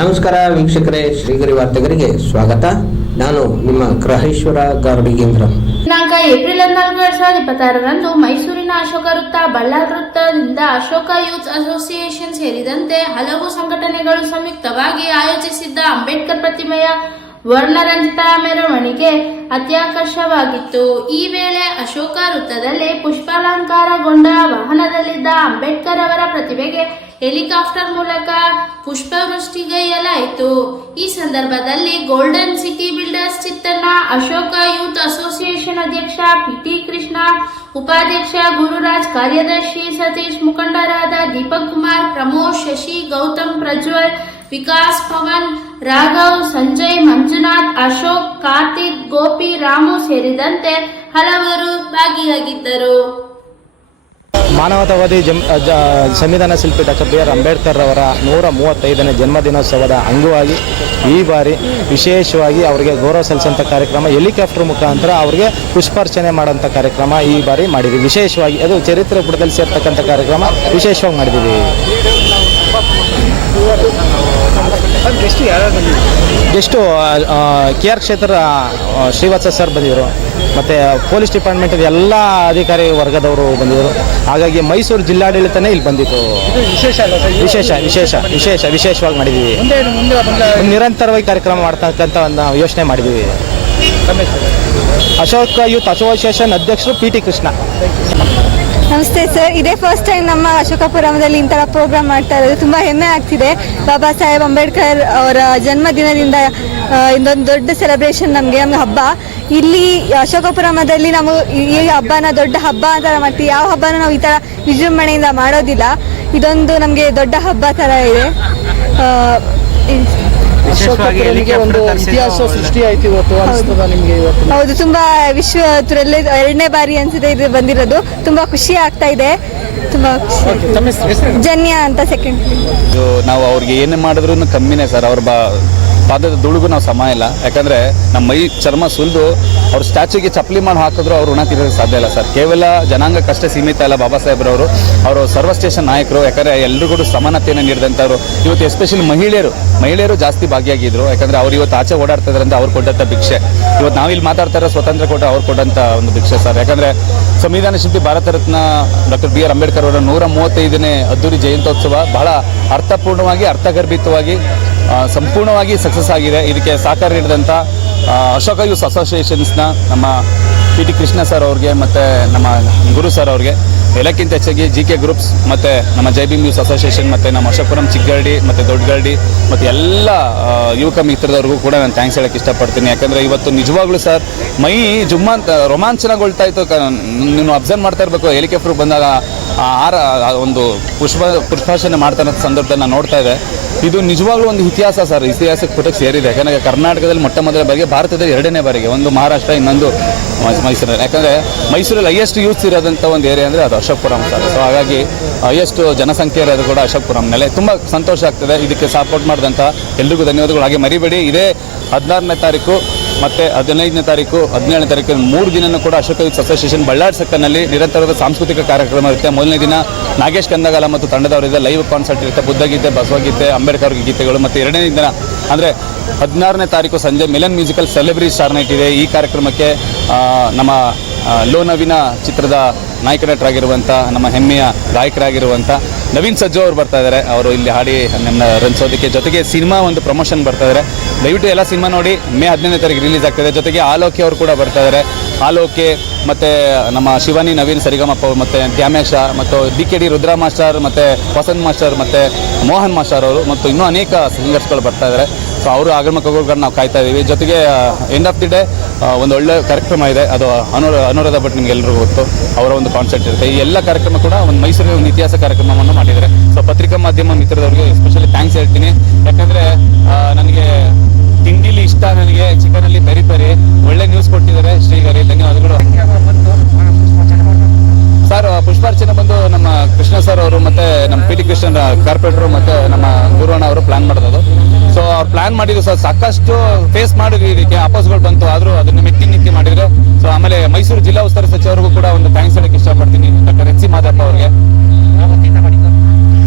ನಮಸ್ಕಾರ ವೀಕ್ಷಕರೇ, ಶ್ರೀಗರಿ ವಾರ್ತೆಗರಿಗೆ ಸ್ವಾಗತ. ನಾನು ನಿಮ್ಮ ಗ್ರಹೇಶ್ವರ ಗಾರ್ಡಿಗೇಂದ್ರ. ದಿನಾಂಕ ಏಪ್ರಿಲ್ 14, 2026ರಂದು ಮೈಸೂರಿನ ಅಶೋಕ ವೃತ್ತ, ಬಳ್ಳಾರಿ ವೃತ್ತದಿಂದ ಅಶೋಕ ಯೂತ್ ಅಸೋಸಿಯೇಷನ್ ಸೇರಿದಂತೆ ಹಲವು ಸಂಘಟನೆಗಳು ಸಂಯುಕ್ತವಾಗಿ ಆಯೋಜಿಸಿದ್ದ ಅಂಬೇಡ್ಕರ್ ಪ್ರತಿಮೆಯ ವರ್ಣರಂಜಿತ ಮೆರವಣಿಗೆ ಅತ್ಯಾಕರ್ಷವಾಗಿತ್ತು. ಈ ವೇಳೆ ಅಶೋಕ ವೃತ್ತದಲ್ಲಿ ಪುಷ್ಪಾಲಂಕಾರಗೊಂಡ ವಾಹನದಲ್ಲಿದ್ದ ಅಂಬೇಡ್ಕರ್ ಅವರ ಪ್ರತಿಮೆಗೆ ಹೆಲಿಕಾಪ್ಟರ್ ಮೂಲಕ ಪುಷ್ಪವೃಷ್ಟಿಗೈಯಲಾಯಿತು. ಈ ಸಂದರ್ಭದಲ್ಲಿ golden city builders Chittanna, Ashoka youth association ಅಧ್ಯಕ್ಷ ಪಿಟಿ ಕೃಷ್ಣ, ಉಪಾಧ್ಯಕ್ಷ ಗುರುರಾಜ್, ಕಾರ್ಯದರ್ಶಿ ಸತೀಶ್, ಮುಖಂಡರಾದ ದೀಪಕ್ ಕುಮಾರ್, ಪ್ರಮೋದ್, ಶಶಿ, ಗೌತಮ್, ಪ್ರಜ್ವಲ್, ವಿಕಾಸ್, ಪವನ್, ರಾಘವ್, ಸಂಜಯ್, ಮಂಜುನಾಥ್, ಅಶೋಕ್, ಕಾರ್ತಿಕ್, ಗೋಪಿ, ರಾಮು ಸೇರಿದಂತೆ ಹಲವರು ಭಾಗಿಯಾಗಿದ್ದರು. ಮಾನವತಾವಾದಿ ಸಂವಿಧಾನ ಶಿಲ್ಪಿ ಡಾಕ್ಟರ್ ಬಿ ಆರ್ ಅಂಬೇಡ್ಕರ್ ಅವರ 135ನೇ ಜನ್ಮದಿನೋತ್ಸವದ ಅಂಗವಾಗಿ ಈ ಬಾರಿ ವಿಶೇಷವಾಗಿ ಅವರಿಗೆ ಗೌರವ ಸಲ್ಲಿಸುವಂಥ ಕಾರ್ಯಕ್ರಮ, ಹೆಲಿಕಾಪ್ಟರ್ ಮುಖಾಂತರ ಅವರಿಗೆ ಪುಷ್ಪಾರ್ಚನೆ ಮಾಡೋಂಥ ಕಾರ್ಯಕ್ರಮ ಈ ಬಾರಿ ಮಾಡಿದ್ದೀವಿ. ವಿಶೇಷವಾಗಿ ಅದು ಚರಿತ್ರೆ ಪುಟದಲ್ಲಿ ಸೇರ್ತಕ್ಕಂಥ ಕಾರ್ಯಕ್ರಮ ವಿಶೇಷವಾಗಿ ಮಾಡಿದ್ದೀವಿ. ಗೆಸ್ಟು KR ಕ್ಷೇತ್ರ ಶ್ರೀವಾತ್ಸ ಸರ್ ಬಂದಿದ್ದರು, ಮತ್ತು ಪೊಲೀಸ್ ಡಿಪಾರ್ಟ್ಮೆಂಟದ ಎಲ್ಲ ಅಧಿಕಾರಿ ವರ್ಗದವರು ಬಂದಿದ್ದರು. ಹಾಗಾಗಿ ಮೈಸೂರು ಜಿಲ್ಲಾಡಳಿತನೇ ಇಲ್ಲಿ ಬಂದಿತ್ತು. ವಿಶೇಷವಾಗಿ ಮಾಡಿದ್ದೀವಿ. ನಿರಂತರವಾಗಿ ಕಾರ್ಯಕ್ರಮ ಮಾಡ್ತಕ್ಕಂಥ ಒಂದು ಯೋಚನೆ ಮಾಡಿದ್ದೀವಿ. ಅಶೋಕ ಯೂತ್ ಅಸೋಸಿಯೇಷನ್ ಅಧ್ಯಕ್ಷರು ಪಿಟಿ ಕೃಷ್ಣ. ನಮಸ್ತೆ ಸರ್, ಇದೇ ಫಸ್ಟ್ ಟೈಮ್ ನಮ್ಮ ಅಶೋಕಪುರಮದಲ್ಲಿ ಇಂಥರ ಪ್ರೋಗ್ರಾಮ್ ಮಾಡ್ತಾ ಇರೋದು ತುಂಬ ಹೆಮ್ಮೆ ಆಗ್ತಿದೆ. ಬಾಬಾ ಸಾಹೇಬ್ ಅಂಬೇಡ್ಕರ್ ಅವರ ಜನ್ಮದಿನದಿಂದ ಇದೊಂದು ದೊಡ್ಡ ಸೆಲೆಬ್ರೇಷನ್ ನಮಗೆ ಹಬ್ಬ. ಇಲ್ಲಿ ಅಶೋಕಪುರಮದಲ್ಲಿ ನಾವು ಈ ಹಬ್ಬನ ದೊಡ್ಡ ಹಬ್ಬ ಅಂತ ಮಾಡ್ತೀವಿ. ಯಾವ ಹಬ್ಬನ ನಾವು ಈ ಥರ ವಿಜೃಂಭಣೆಯಿಂದ ಮಾಡೋದಿಲ್ಲ. ಇದೊಂದು ನಮಗೆ ದೊಡ್ಡ ಹಬ್ಬ ಥರ ಇದೆ. ಒಂದು ಇತಿಹಾಸ ಸೃಷ್ಟಿ ಆಯ್ತು ಇವತ್ತು. ಹೌದು, ತುಂಬಾ ವಿಶ್ವದಲ್ಲೇ 2ನೇ ಬಾರಿ ಅನ್ಸುತ್ತೆ ಇದು ಬಂದಿರೋದು. ತುಂಬಾ ಖುಷಿ ಆಗ್ತಾ ಇದೆ. ತುಂಬಾ ಜನ್ಯ ಅಂತ ಸೆಕೆಂಡ್. ನಾವು ಅವ್ರಿಗೆ ಏನೇ ಮಾಡಿದ್ರು ಕಮ್ಮಿನೇ ಸರ್. ಅವ್ರ ಪಾದದ ದುಳುಗು ನಾವು ಸಮ ಇಲ್ಲ. ಯಾಕಂದರೆ ನಮ್ಮ ಮೈ ಚರ್ಮ ಸುಲಿದು ಅವ್ರ ಸ್ಟ್ಯಾಚ್ಯೂಗೆ ಚಪ್ಪಲಿ ಮಾಡಿ ಹಾಕಿದ್ರು ಅವ್ರು ಋಣ ತೀರೋಕ್ಕೆ ಸಾಧ್ಯ ಇಲ್ಲ ಸರ್. ಕೇವಲ ಜನಾಂಗಕ್ಕಷ್ಟೇ ಸೀಮಿತ ಅಲ್ಲ ಬಾಬಾ ಸಾಹೇಬ್ರವರು. ಅವರು ಸರ್ವಶ್ರೇಷ್ಠ ನಾಯಕರು. ಯಾಕಂದರೆ ಎಲ್ರಿಗೂ ಸಮಾನತೆಯನ್ನು ನೀಡಿದಂಥವ್ರು. ಇವತ್ತು ಎಸ್ಪೆಷಲಿ ಮಹಿಳೆಯರು ಜಾಸ್ತಿ ಭಾಗಿಯಾಗಿದ್ರು. ಯಾಕಂದರೆ ಅವ್ರು ಇವತ್ತು ಆಚೆ ಓಡಾಡ್ತಿದ್ರಂತ ಅವ್ರು ಕೊಟ್ಟಂಥ ಭಿಕ್ಷೆ. ಇವತ್ತು ನಾವಿಲ್ಲಿ ಮಾತಾಡ್ತಾರೆ ಸ್ವತಂತ್ರ ಕೊಟ್ಟು ಅವ್ರು ಕೊಟ್ಟಂಥ ಒಂದು ಭಿಕ್ಷೆ ಸರ್. ಯಾಕಂದರೆ ಸಂವಿಧಾನ ಶಿಲ್ಪಿ Bharat Ratna doctor B R Ambedkar ಅವರ 135ನೇ ಅದ್ದೂರಿ ಜಯಂತ್ಯೋತ್ಸವ ಬಹಳ ಅರ್ಥಪೂರ್ಣವಾಗಿ, ಅರ್ಥಗರ್ಭಿತವಾಗಿ, ಸಂಪೂರ್ಣವಾಗಿ ಸಕ್ಸಸ್ ಆಗಿದೆ. ಇದಕ್ಕೆ ಸಹಕಾರ ನೀಡಿದಂಥ ಅಶೋಕ ಯೂತ್ ಅಸೋಸಿಯೇಷನ್ಸ್ನ ನಮ್ಮ ಪಿಟಿ ಕೃಷ್ಣ ಸರ್ ಅವ್ರಿಗೆ ಮತ್ತು ನಮ್ಮ ಗುರು ಸರ್ ಅವ್ರಿಗೆ, ಎಲ್ಲಕ್ಕಿಂತ ಹೆಚ್ಚಾಗಿ GK ಗ್ರೂಪ್ಸ್ ಮತ್ತು ನಮ್ಮ ಜೈ ಭೀಮ್ ಯೂತ್ ಅಸೋಸಿಯೇಷನ್ ಮತ್ತು ನಮ್ಮ ಅಶೋಕಪುರಂ ಚಿಕ್ಕಗರಡಿ ಮತ್ತು ದೊಡ್ಡಗರಡಿ ಮತ್ತು ಎಲ್ಲ ಯುವಕ ಮಿತ್ರದವ್ರಿಗೂ ಕೂಡ ನಾನು ಥ್ಯಾಂಕ್ಸ್ ಹೇಳೋಕ್ಕೆ ಇಷ್ಟಪಡ್ತೀನಿ. ಯಾಕಂದರೆ ಇವತ್ತು ನಿಜವಾಗ್ಲೂ ಸರ್ ಮೈ ರೋಮಾಂಚನಗೊಳ್ತಾ ಇತ್ತು. ನೀನು ಅಬ್ಸರ್ವ್ ಮಾಡ್ತಾ ಇರಬೇಕು. ಹೆಲಿಕಾಪ್ಟರ್ ಬಂದಾಗ ಒಂದು ಪುಷ್ಪಾರ್ಚನೆ ಮಾಡ್ತಾ ಇರೋ ಸಂದರ್ಭದಲ್ಲಿ ನಾನು ನೋಡ್ತಾ ಇದ್ದೆ. ಇದು ನಿಜವಾಗ್ಲೂ ಒಂದು ಇತಿಹಾಸ ಸರ್. ಇತಿಹಾಸಕ್ಕೆ ಪುಟಕ್ಕೆ ಸೇರಿದೆ. ಯಾಕಂದರೆ ಕರ್ನಾಟಕದಲ್ಲಿ ಮೊಟ್ಟ ಮೊದಲ ಬಾರಿಗೆ, ಭಾರತದಲ್ಲಿ 2ನೇ ಬಾರಿಗೆ, ಒಂದು ಮಹಾರಾಷ್ಟ್ರ, ಇನ್ನೊಂದು ಮೈಸೂರಲ್ಲಿ. ಯಾಕಂದರೆ ಮೈಸೂರಲ್ಲಿ ಹೈಯೆಸ್ಟ್ ಯೂತ್ಸ್ ಇರೋದಂಥ ಒಂದು ಏರಿಯಾ ಅಂದರೆ ಅದು ಅಶೋಕಪುರಂ ಸರ್. ಸೊ ಹಾಗಾಗಿ ಹೈಯೆಸ್ಟ್ ಜನಸಂಖ್ಯೆ ಇರೋದು ಕೂಡ ಅಶೋಕಪುರಂನಲ್ಲೇ. ತುಂಬ ಸಂತೋಷ ಆಗ್ತದೆ. ಇದಕ್ಕೆ ಸಪೋರ್ಟ್ ಮಾಡಿದಂಥ ಎಲ್ರಿಗೂ ಧನ್ಯವಾದಗಳು. ಹಾಗೆ ಮರಿಬೇಡಿ, ಇದೇ 16ನೇ ತಾರೀಕು ಮತ್ತು 15ನೇ ತಾರೀಕು, 17ನೇ ತಾರೀಕು 3 ದಿನವೂ ಕೂಡ ಅಶೋಕ ಯೂತ್ ಅಸೋಸಿಯೇಷನ್ ಬಳ್ಳಾರಿ ಸರ್ಕಲ್ನಲ್ಲಿ ನಿರಂತರದ ಸಾಂಸ್ಕೃತಿಕ ಕಾರ್ಯಕ್ರಮ ಇರುತ್ತೆ. ಮೊದಲನೇ ದಿನ ನಾಗೇಶ್ ಕಂದಗಾಲ ಮತ್ತು ತಂಡದವರಿದೆ. ಲೈವ್ ಕಾನ್ಸರ್ಟ್ ಇರುತ್ತೆ. ಬುದ್ಧಗೀತೆ, ಬಸವಗೀತೆ, ಅಂಬೇಡ್ಕರ್ ಗೀತೆಗಳು. ಮತ್ತು 2ನೇ ದಿನ ಅಂದರೆ 16ನೇ ತಾರೀಕು ಸಂಜೆ Milan musical celebrity star night ಇದೆ. ಈ ಕಾರ್ಯಕ್ರಮಕ್ಕೆ ನಮ್ಮ ಲೋ ನವೀನ ಚಿತ್ರದ ನಾಯಕ ನಟರಾಗಿರುವಂಥ, ನಮ್ಮ ಹೆಮ್ಮೆಯ ಗಾಯಕರಾಗಿರುವಂಥ ನವೀನ್ ಸಜ್ಜು ಅವರು ಬರ್ತಾ ಇದ್ದಾರೆ. ಅವರು ಇಲ್ಲಿ ಹಾಡಿ ನನ್ನ ರಂಜಿಸೋದಕ್ಕೆ, ಜೊತೆಗೆ ಸಿನಿಮಾ ಒಂದು ಪ್ರಮೋಷನ್ ಬರ್ತಾ ಇದ್ದಾರೆ. ದಯವಿಟ್ಟು ಎಲ್ಲ ಸಿನಿಮಾ ನೋಡಿ. ಮೇ 15ನೇ ತಾರೀಕು ರಿಲೀಸ್ ಆಗ್ತದೆ. ಜೊತೆಗೆ ಆಲೋಕೆ ಅವರು ಕೂಡ ಬರ್ತಾ ಇದ್ದಾರೆ. ಆಲೋಕೆ ಮತ್ತು ನಮ್ಮ ಶಿವಾನಿ, ನವೀನ್ ಸರಿಗಮಪ್ಪ, ಮತ್ತು ದ್ಯಾಮೇಶ, ಮತ್ತು DKD ರುದ್ರಾ ಮಾಸ್ಟರ್, ಮತ್ತು ವಸಂತ್ ಮಾಸ್ಟರ್, ಮತ್ತು ಮೋಹನ್ ಮಾಸ್ಟರ್ ಅವರು, ಮತ್ತು ಇನ್ನೂ ಅನೇಕ ಸಿಂಗರ್ಸ್ಗಳು ಬರ್ತಾ ಇದ್ದಾರೆ. ಸೊ ಅವರು ಆಗಮನಗಳನ್ನು ನಾವು ಕಾಯ್ತಾ ಇದ್ದೀವಿ. ಜೊತೆಗೆ ಎಂಡ್ ಆಫ್ ದಿ ಡೇ ಒಂದು ಒಳ್ಳೆ ಕಾರ್ಯಕ್ರಮ ಇದೆ. ಅದು ಅನುರಾಧ ಭಟ್, ನಿಮಗೆಲ್ಲರಿಗೂ ಗೊತ್ತು, ಅವರ ಒಂದು ಕಾನ್ಸರ್ಟ್ ಇರುತ್ತೆ. ಈ ಎಲ್ಲ ಕಾರ್ಯಕ್ರಮ ಕೂಡ ಒಂದು ಮೈಸೂರಿನ ಒಂದು ಇತಿಹಾಸ ಕಾರ್ಯಕ್ರಮವನ್ನು ಮಾಡಿದ್ದಾರೆ. ಸೊ ಪತ್ರಿಕಾ ಮಾಧ್ಯಮ ಮಿತ್ರದವರಿಗೆ ಎಸ್ಪೆಷಲಿ ಥ್ಯಾಂಕ್ಸ್ ಹೇಳ್ತೀನಿ. ಯಾಕಂದರೆ ನನಗೆ ತಿಂಡಿಲಿ ಇಷ್ಟ, ನನಗೆ ಚಿಕನಲ್ಲಿ ಪೆರಿ ಪೆರಿ ಒಳ್ಳೆ ನ್ಯೂಸ್ ಕೊಟ್ಟಿದ್ದಾರೆ. ಶ್ರೀಗರಿ ಧನ್ಯವಾದಗಳು ಸರ್. ಪುಷ್ಪಾರ್ಚನೆ ಬಂದು ನಮ್ಮ ಕೃಷ್ಣ ಸರ್ ಅವರು ಮತ್ತು ನಮ್ಮ ಪಿಟಿ ಕೃಷ್ಣ ಕಾರ್ಪೊರೇಟರು ಮತ್ತು ನಮ್ಮ ಗುರುವಣ್ಣ ಅವರು ಪ್ಲಾನ್ ಮಾಡೋದು. ಸೊ ಅವ್ರು ಪ್ಲಾನ್ ಮಾಡಿದ್ರು ಸರ್. ಸಾಕಷ್ಟು ಫೇಸ್ ಮಾಡಿದ್ವಿ, ಇದಕ್ಕೆ ಆಪೋಸ್ಗಳು ಬಂತು. ಆದರೂ ಅದನ್ನು ಮೆಟ್ಟಿ ಮಾಡಿದ್ರು. ಸೊ ಆಮೇಲೆ ಮೈಸೂರು ಜಿಲ್ಲಾ ಉಸ್ತುವಾರಿ ಸಚಿವರಿಗೂ ಕೂಡ ಒಂದು ಥ್ಯಾಂಕ್ಸ್ ಹೇಳಕ್ಕೆ ಇಷ್ಟಪಡ್ತೀನಿ, ಡಾಕ್ಟರ್ HC ಮಾದಪ್ಪ ಅವ್ರಿಗೆ.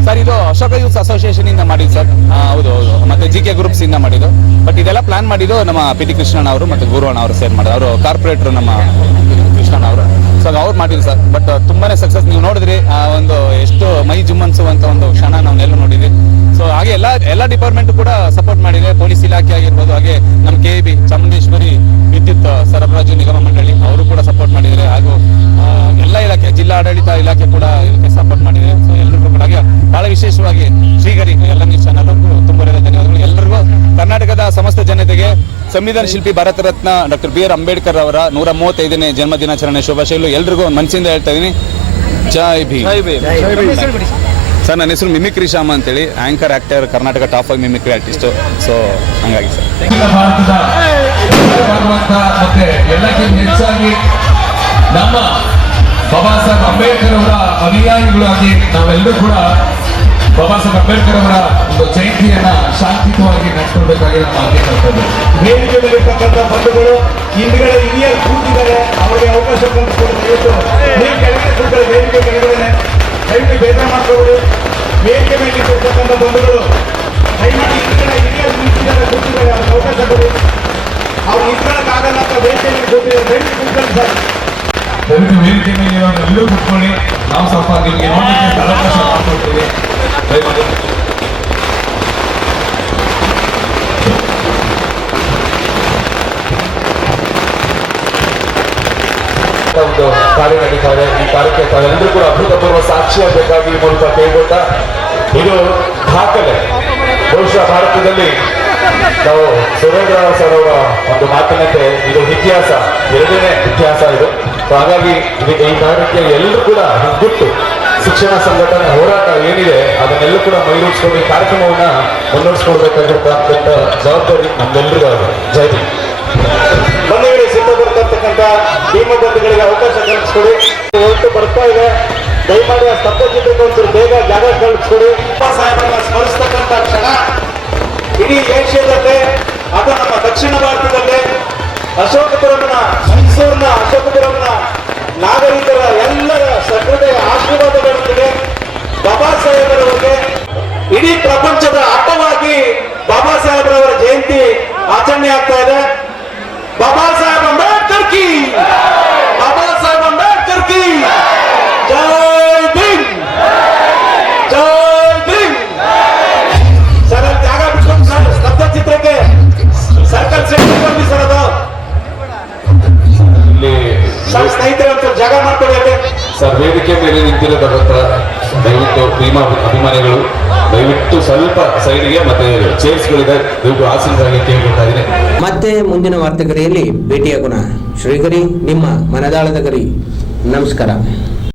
ಸರ್ ಇದು ಅಶೋಕ ಯೂತ್ ಅಸೋಸಿಯೇಷನ್ ಇಂದ ಮಾಡಿದ್ದು ಸರ್. ಹೌದು. ಮತ್ತೆ GK ಗ್ರೂಪ್ಸ್ ಇಂದ ಮಾಡಿದ್ದು. ಬಟ್ ಇದೆಲ್ಲ ಪ್ಲಾನ್ ಮಾಡಿದ್ದು ನಮ್ಮ PT ಕೃಷ್ಣಣ್ಣ ಅವರು ಮತ್ತು ಗುರುವಣ್ಣ ಅವರು ಸೇರ್ ಮಾಡಿದ್ರು. ಅವರು ಕಾರ್ಪೊರೇಟರ್ ನಮ್ಮ ಕೃಷ್ಣಣ್ಣ ಅವರು. ಸೊ ಅವ್ರು ಮಾಡಿದ್ರು ಸರ್. ಬಟ್ ತುಂಬಾನೇ ಸಕ್ಸಸ್. ನೀವು ನೋಡಿದ್ರಿ ಆ ಒಂದು ಎಷ್ಟು ಮೈ ಜುಮ್ ಅನ್ಸುವಂತ ಒಂದು ಕ್ಷಣ ನಾವೆಲ್ಲ ನೋಡಿದ್ವಿ. ಸೊ ಹಾಗೆ ಎಲ್ಲ ಡಿಪಾರ್ಟ್ಮೆಂಟ್ ಕೂಡ ಸಪೋರ್ಟ್ ಮಾಡಿದೆ. ಪೊಲೀಸ್ ಇಲಾಖೆ ಆಗಿರ್ಬೋದು, ಹಾಗೆ ನಮ್ಮ KEB ಚಾಮುಂಡೇಶ್ವರಿ ವಿದ್ಯುತ್ ಸರಬರಾಜು ನಿಗಮ ಮಂಡಳಿ ಅವರು ಕೂಡ ಸಪೋರ್ಟ್ ಮಾಡಿದ್ದಾರೆ. ಹಾಗೂ ಎಲ್ಲ ಇಲಾಖೆ, ಜಿಲ್ಲಾ ಆಡಳಿತ ಇಲಾಖೆ ಕೂಡ ಇದಕ್ಕೆ ಸಪೋರ್ಟ್ ಮಾಡಿದೆ. ಸೊ ಎಲ್ಲರಿಗೂ ಕೂಡ ಹಾಗೆ ಬಹಳ ವಿಶೇಷವಾಗಿ ಶ್ರೀಗರಿ ಎಲ್ಲ ನ್ಯೂಸ್ ಚಾನಲ್ ಅವ್ರಿಗೂ ತುಂಬ ಧನ್ಯವಾದಗಳು. ಎಲ್ಲರಿಗೂ ಕರ್ನಾಟಕದ ಸಮಸ್ತ ಜನತೆಗೆ ಸಂವಿಧಾನ ಶಿಲ್ಪಿ ಭಾರತ ರತ್ನ ಡಾಕ್ಟರ್ BR ಅಂಬೇಡ್ಕರ್ ಅವರ 135ನೇ ಜನ್ಮ ದಿನಾಚರಣೆ ಶುಭಾಶಯಗಳು. ಎಲ್ರಿಗೂ ಮನಸ್ಸಿಂದ ಹೇಳ್ತಾ ಇದೀನಿ, ಜೈ ಭೀಮ್. ಸರ್, ನನ್ನ ಹೆಸರು ಮಿಮಿಕ್ರಿ ಶ್ಯಾಮ ಅಂತೇಳಿ, anchor actor, Karnataka top 5 mimicry artist. So ಹಂಗಾಗಿ ಸರ್ ಮತ್ತೆ ಎಲ್ಲಕ್ಕಿಂತ ಹೆಚ್ಚಾಗಿ ನಮ್ಮ ಬಾಬಾ ಸಾಹೇಬ್ ಅಂಬೇಡ್ಕರ್ ಅವರ ಅನುಯಾಯಿಗಳಾಗಿ ನಾವೆಲ್ಲರೂ ಕೂಡ ಬಾಬಾ ಸಾಹೇಬ್ ಅಂಬೇಡ್ಕರ್ ಅವರ ಒಂದು ಜಯಂತಿಯನ್ನ ಶಾಂತಿಯುತವಾಗಿ ನಡೆಸ್ಕೊಳ್ಬೇಕಾಗಿ ನಮ್ಮ ಆಜ್ಞೆ ಕರ್ತವ್ಯ. ವೇದಿಕೆ ಮೇಲಿರ್ತಕ್ಕಂಥ ಬಂಧುಗಳು ಹಿಂದ್ಗಡೆ ಹಿರಿಯರು ಕೂತಿದ್ದಾರೆ, ಅವರಿಗೆ ಅವಕಾಶ ಕಲ್ಪಿಸಿಕೊಂಡು ನೀವು ಕೆಳಗೆ ಕೂತ್ಕೊಳ್ಳಿ. ವೇದಿಕೆ ಕೆಳಗಡೆ ದಯವಿಟ್ಟು ಬೇಜಾರು ಮಾಡ್ಕೊಳ್ಳಿ. ವೇದಿಕೆ ಮೇಲೆ ಇರ್ತಕ್ಕಂಥ ಬಂಧುಗಳು ದಯಮಾಡಿ ಹಿಂದ್ಗಡೆ ಹಿರಿಯರು ಕೂತಿದ್ದಾರೆ, ಅವ್ರಿಗೆ ಅವಕಾಶ ಕೊಡಿ. ಅವ್ರು ನಿಂತ್ಕೊಳ್ಳೋಕ್ಕಾಗಲ್ಲ ಅಂತ ವೇದಿಕೆ ಮೇಲೆ ಕೂತಿದ್ದಾರೆ, ದಯವಿಟ್ಟು ಕೂತ್ಕೊಳ್ಳಿ ಸರ್. ದಯವಿಟ್ಟು ವೇದಿಕೆ ಮೇಲೆ ಎಲ್ಲರೂ ಕೂತ್ಕೊಳ್ಳಿ. ನಾವು ಸ್ವಲ್ಪ ನಿಮಗೆ ನೋಡಲಿಕ್ಕೆ ಅವಕಾಶ ಮಾಡ್ಕೊಳ್ತೀವಿ. ದಯಮಾಡಿ ಒಂದು ಕಾರ್ಯ ನಡೀತಾ ಇದೆ. ಈ ಕಾರ್ಯಕ್ಕೆ ತಾವೆಲ್ಲರೂ ಕೂಡ ಅಭೂತಪೂರ್ವ ಸಾಕ್ಷಿಯಾಗಬೇಕಾಗಿ ಈ ಮೂಲಕ ಕೈಗೊಂಡ ಇದು ದಾಖಲೆ. ಬಹುಶಃ ಭಾರತದಲ್ಲಿ ನಾವು ಸುರೇಂದ್ರ ಸರ್ ಅವರ ಒಂದು ಮಾತಿನಂತೆ ಇದು ಇತಿಹಾಸ, ಎರಡನೇ ಇತಿಹಾಸ ಇದು. ಹಾಗಾಗಿ ಈ ಕಾರ್ಯಕ್ಕೆ ಎಲ್ಲರೂ ಕೂಡ ಗುಟ್ಟು ಶಿಕ್ಷಣ ಸಂಘಟನೆ ಹೋರಾಟ ಏನಿದೆ ಅದನ್ನೆಲ್ಲೂ ಕೂಡ ಮೈಗೂಡಿಸ್ಕೊಂಡು ಈ ಕಾರ್ಯಕ್ರಮವನ್ನ ಮುನ್ನಡೆಸ್ಕೊಳ್ಬೇಕಾಗಿರ್ತಕ್ಕಂಥ ಜವಾಬ್ದಾರಿ ನಮ್ಮೆಲ್ಲರಿಗೂ ಆಗಿದೆ. ಜೈ ಭೀಮ್. ಬಂಧುಗಳಿಗೆ ಸಿದ್ಧಪಡ್ತಕ್ಕಂಥ ಭೀಮ ಬಂಧುಗಳಿಗೆ ಅವಕಾಶ ಕಲ್ಪಿಸ್ಕೊಡಿ. ಹೊರಟು ಬರ್ತಾ ಇದೆ, ದಯಮಾಡಿ ಆ ಸ್ತಬ್ಧ ಚಿತ್ರಕ್ಕೆ ಒಂಚೂರು ಬೇಗ ಜಾಗ ಕಲ್ಪಿಸ್ಕೊಡಿ. ಬಾಬಾ ಸಾಹೇಬರನ್ನ ಸ್ಮರಿಸ್ತಕ್ಕಂಥ ಕ್ಷಣ ಇಡೀ ಏಷ್ಯಾದಲ್ಲೇ, ಅದು ನಮ್ಮ ದಕ್ಷಿಣ ಭಾರತದಲ್ಲೇ, ಅಶೋಕಪುರಂನ, ಮೈಸೂರಿನ ಅಶೋಕಪುರಂನ ನಾಗರಿಕರ ಎಲ್ಲರ ಸಹೃದಯ ಆಶೀರ್ವಾದಗಳೊಂದಿಗೆ ಬಾಬಾ ಸಾಹೇಬರವರಿಗೆ ಇಡೀ ಪ್ರಪಂಚದ ಹಬ್ಬವಾಗಿ ಬಾಬಾ ಸಾಹೇಬರವರ ಜಯಂತಿ ಆಚರಣೆ ಆಗ್ತಾ ಇದೆ. ಬಾಬಾ ಸಾಹೇಬ್ ಅಂಬೇಡ್ಕರ್ ಕಿ, ಬಾಬಾ ಸಾಹೇಬ್ ಅಂಬೇಡ್ಕರ್ ಕಿ ಜೈ ಭೀಮ್, ಜೈ ಭೀಮ್. ಸರ್ ಅಲ್ಲಿ ಜಾಗ ಬಿಟ್ಕೊಂಡು ಸರ್ ಸ್ತಬ್ಧ ಚಿತ್ರಕ್ಕೆ ಸರ್ಕಲ್ ಸೆಟ್ ಮಾಡಿ ಸರ್. ಅದು ಇಲ್ಲಿ ಸರ್ ಸ್ನೇಹಿತರೆ ಒಂದು ಜಾಗ ಮಾಡ್ಕೊಳ್ಳಿ ಅಲ್ಲಿ. ಸರ್ ವೇದಿಕೆ ಮೇಲೆ ನಿಂತಿರೋದಂತ ದಯವಿಟ್ಟು ಭೀಮಾ ಅಭಿಮಾನಿಗಳು ದಯವಿಟ್ಟು ಸ್ವಲ್ಪ ಸೈಡ್ಗೆ ಮತ್ತೆ ಚೇರ್ಸ್ಗಳಿದೆ, ದಯವಿಟ್ಟು ಆಸೀನರಾಗಿ ಕೇಳ್ಕೊಳ್ತಾ ಇದ್ದೀನಿ. ಮತ್ತೆ ಮುಂದಿನ ವಾರ್ತೆಗರಿಯಲ್ಲಿ ಭೇಟಿಯಾಗೋಣ. ಶ್ರೀಗರಿ, ನಿಮ್ಮ ಮನದಾಳದ ಗರಿ. ನಮಸ್ಕಾರ.